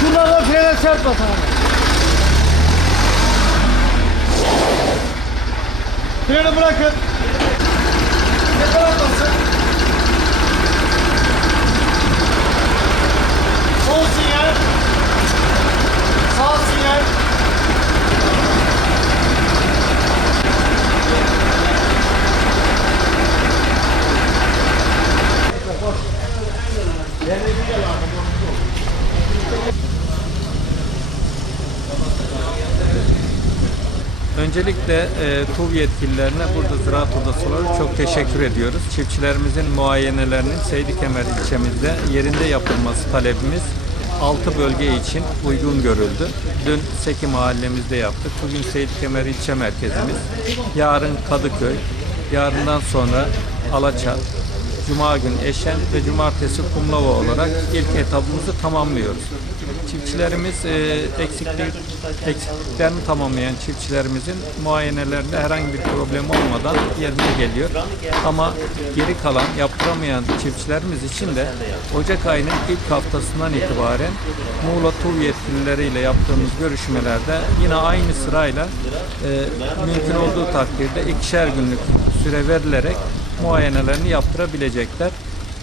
Şunlarla frene çarpma sana. Freni bırakın. Ne Öncelikle e, TUV yetkililerine burada Ziraat Odası olarak çok teşekkür ediyoruz. Çiftçilerimizin muayenelerinin Seydi Kemer ilçemizde yerinde yapılması talebimiz 6 bölge için uygun görüldü. Dün Seki mahallemizde yaptık. Bugün Seydi Kemer ilçe merkezimiz. Yarın Kadıköy, yarından sonra Alaçat, Cuma gün Eşen ve Cumartesi Kumlova olarak ilk etabımızı tamamlıyoruz. Çiftçilerimiz e, eksiklik, eksikliklerini tamamlayan çiftçilerimizin muayenelerinde herhangi bir problem olmadan yerine geliyor. Ama geri kalan yaptıramayan çiftçilerimiz için de Ocak ayının ilk haftasından itibaren Muğla TUV yetkilileriyle yaptığımız görüşmelerde yine aynı sırayla e, mümkün olduğu takdirde ikişer günlük süre verilerek muayenelerini yaptırabilecekler.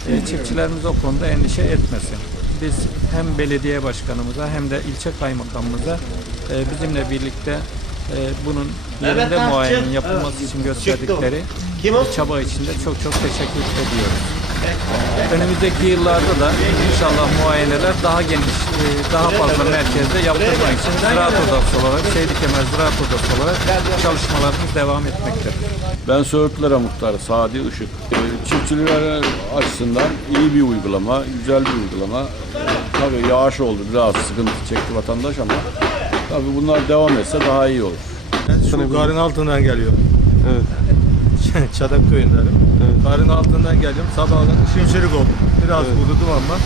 E, çiftçilerimiz o konuda endişe etmesin. Biz hem belediye başkanımıza hem de ilçe kaymakamımıza e, bizimle birlikte e, bunun yerinde muayenenin yapılması için gösterdikleri e, çaba için de çok çok teşekkür ediyoruz. Önümüzdeki yıllarda da inşallah muayeneler daha geniş, e, daha fazla merkezde yaptırmak için Ziraat Odası olarak, Seydi Kemer Ziraat Odası olarak çalışmalarımız devam etmektedir. Ben Söğütlere muhtarı Sadi Işık. Ee, Çiftçiler açısından iyi bir uygulama, güzel bir uygulama. Tabii yağış oldu, biraz sıkıntı çekti vatandaş ama tabii bunlar devam etse daha iyi olur. Şu garın altından geliyor. Evet. Çadak köyündenim. Evet. Garın altından geliyorum. Sabahdan şimşirik oldu. Biraz vurdum ama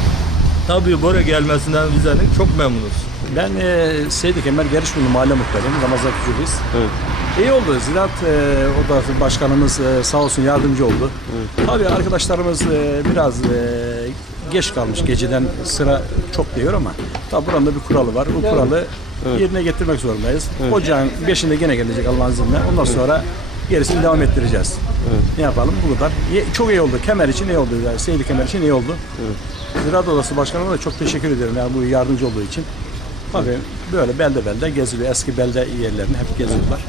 tabii buraya gelmesinden Rize'nin çok memnunuz. Ben e, Seydi Kemer Gerişbunlu Mahalle Muhtarıyım. Ramazan Küçüğüz. Evet. İyi oldu. Ziraat e, Odası Başkanımız e, sağ olsun yardımcı oldu. Tabii arkadaşlarımız e, biraz e, geç kalmış. Geceden sıra çok diyor ama tabii buranın da bir kuralı var. Bu kuralı yerine getirmek zorundayız. Ocağın 5'inde gene gelecek Allah'ın izniyle. Ondan sonra gerisini devam ettireceğiz. Ne yapalım? Bu kadar. Çok iyi oldu. Kemer için iyi oldu. Yani Seydi Kemer için iyi oldu. Ziraat Odası Başkanıma da çok teşekkür ediyorum yani bu yardımcı olduğu için. Tabii böyle belde belde geziliyor. Eski belde yerlerini hep geziyorlar.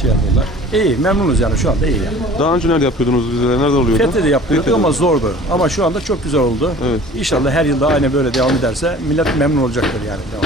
Şey yapıyorlar. İyi, memnunuz yani şu anda iyi yani. Daha önce nerede yapıyordunuz Rize'de? Nerede oluyordu? Fethiye'de yapıyorduk Fethiye'de. ama zordu. Ama şu anda çok güzel oldu. Evet. İnşallah her yılda aynı böyle devam ederse millet memnun olacaktır yani. Devam.